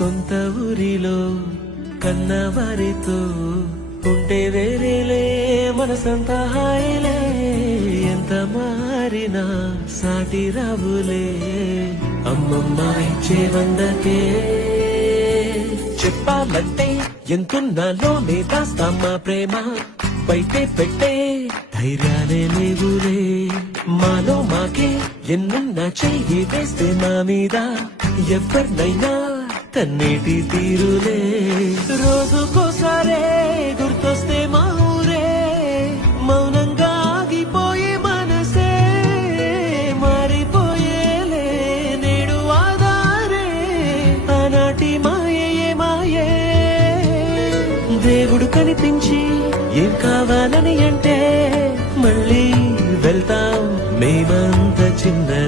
సొంత ఊరిలో కన్నవారితో ఉంటే వేరేలే మనసంతా హాయిలే ఎంత మారినా సాటి రావులే అమ్మమ్మ ఇచ్చే వందకే చెప్పాలంటే ఎంతున్నాలోనే దాస్తామా ప్రేమ బయటే పెట్టే ధైర్యాలే లేవులే మాలో మాకే ఎన్నున్నా చెయ్యి వేస్తే నా మీద ఎవరినైనా కన్నీటి తీరులే రోజుకోసారే గుర్తొస్తే మా ఊరే మౌనంగా ఆగిపోయే మనసే మారిపోయేలే నేడు ఆధారే ఆనాటి మాయే మాయే దేవుడు కనిపించి ఏం కావాలని అంటే మళ్ళీ వెళ్తాం మేమంత చిన్న